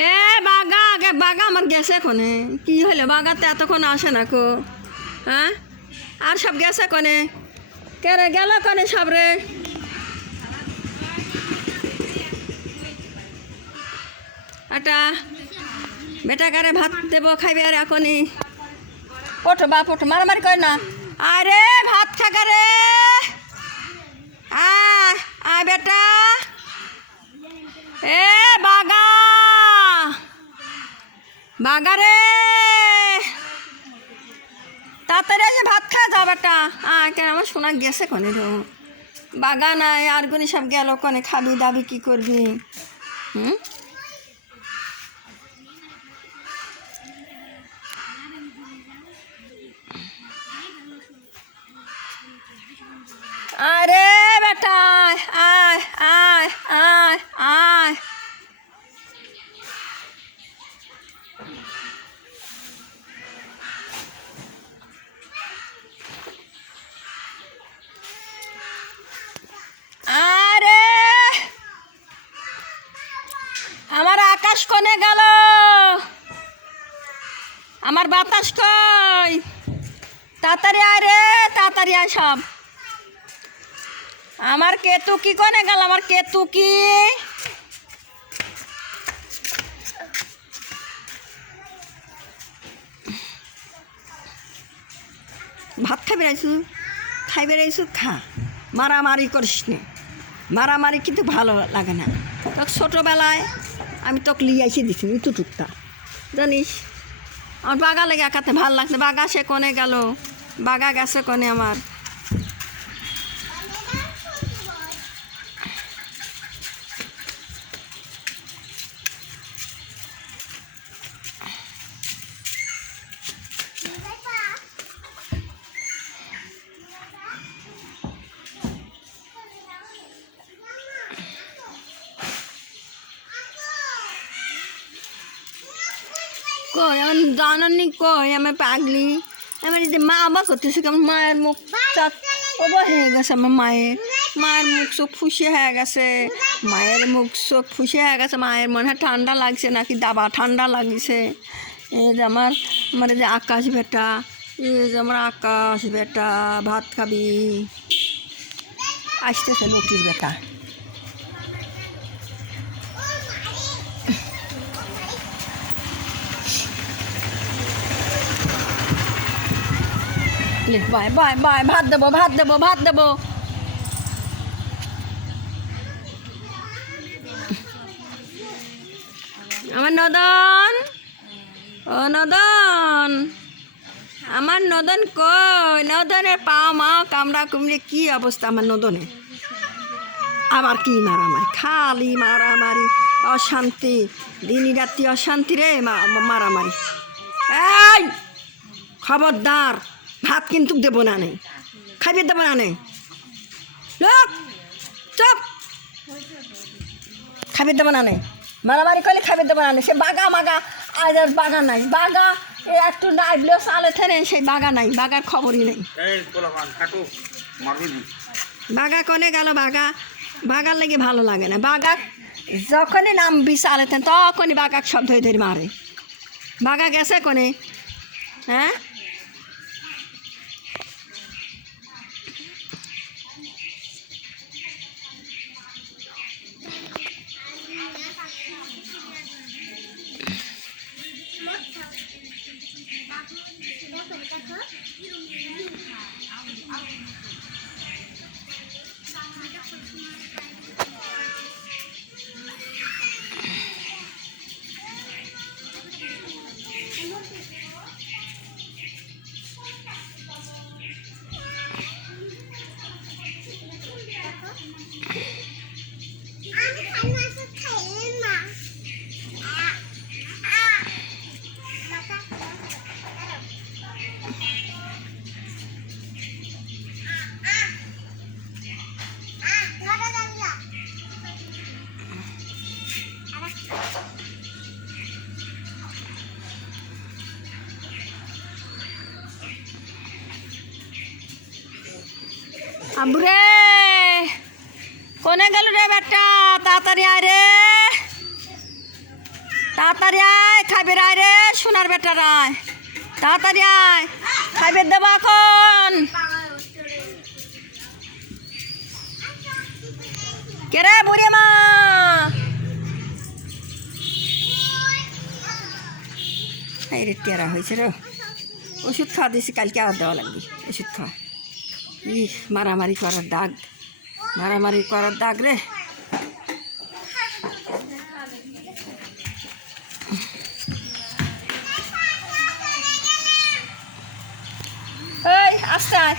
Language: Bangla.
এ বাগা আগে বাগা আমার গেছে কোনে কি হলো বাগাতে এতক্ষণ আসে না কো হ্যাঁ আর সব গেছে কোনে কে রে গেল কোনে সব রে এটা বেটাকারে ভাত দেবো খাইবে আর এখনই ওঠো বাপ ওঠো মারামারি করে না আরে ভাত খাকা রে আয় আয় বেটা এ বাগা বাগা রে তাড়াতাড়ি এসে ভাত খা যা বেটা আয় কেন আমার শোনা গেছে কনে রো বাগা নাই আর গুনি সব গেল কনে খাবি দাবি কি করবি হুম আরে বেটা আয় আয় আয় আয় আরে আমার আকাশ কোনে গেল আমার বাতাস কই তাড়াতাড়ি আয় রে তাড়াতাড়ি আয় সব আমার কেতুকি কোনে গেল আমার কেতুকি ভাত খাই বেড়াইছু খাই বেড়াইছু খা মারামারি করিস নে মারামারি কিন্তু ভালো লাগে না তোকে ছোটোবেলায় আমি তোকে লিয়ে এসে দিছি টুকটা জানিস আমার বাগা লেগে একাতে ভাল লাগছে বাগা সে কোনে গেল বাগা গেছে কোনে আমার কই আমার জানানি কই আমার পাগলি আমার এই যে মা আবার করতেছে কেমন মায়ের মুখ ওবা হয়ে গেছে আমার মায়ের মুখ চোখ ফুসে হয়ে গেছে মায়ের মুখ চোখ ফুসে হয়ে গেছে মায়ের মনে হয় ঠান্ডা লাগছে নাকি দাবা ঠান্ডা লাগছে এই যে আমার এই যে আকাশ বেটা এই যে আমার আকাশ বেটা ভাত খাবি আসতেছে লক্ষ্মীর বেটা বাই বাই বাই ভাত দেবো ভাত দেবো ভাত দেবো আমার নদন ও নদন আমার নদন কই নদনের পা মা কামড়া কুমড়ে কি অবস্থা আমার নদনে আবার কি মারামারি খালি মারামারি অশান্তি দিনই রাত্রি অশান্তি রে মারামারি এই খবরদার ভাত কিন্তু দেবো না নেই খাইবে দেবো না নেই লোক চপ খাইবে দেবো না নেই মারামারি করলে খাইবে দেবো না নেই সে বাগা মাগা আজ আর বাগা নাই বাগা একটু নাইবলে চালে থেনে সেই বাগা নাই বাগার খবরই নেই বাগা কনে গেল বাগা বাগার লেগে ভালো লাগে না বাগা যখনই নামবি চালে থেন তখনই বাগাক সব ধরে ধরে মারে বাগা গেছে কোনে হ্যাঁ আবুরে কোনে গেল রে বেটা তাড়াতাড়ি আয় রে তাড়াতাড়ি আয়, খাইবে আয় রে সোনার বেটার আয়, তাড়াতাড়ি আয়, খাইবে দেবো এখন। কে রে বুড়ি মা? এই রে টেরা হয়েছে রে, ওষুধ খাওয়া দিয়েছি, কালকে আবার দেওয়া লাগবে ওষুধ খাওয়া। ই মারামারি করার দাগ, মারামারি করার দাগ রে। এই আস্তে আয়।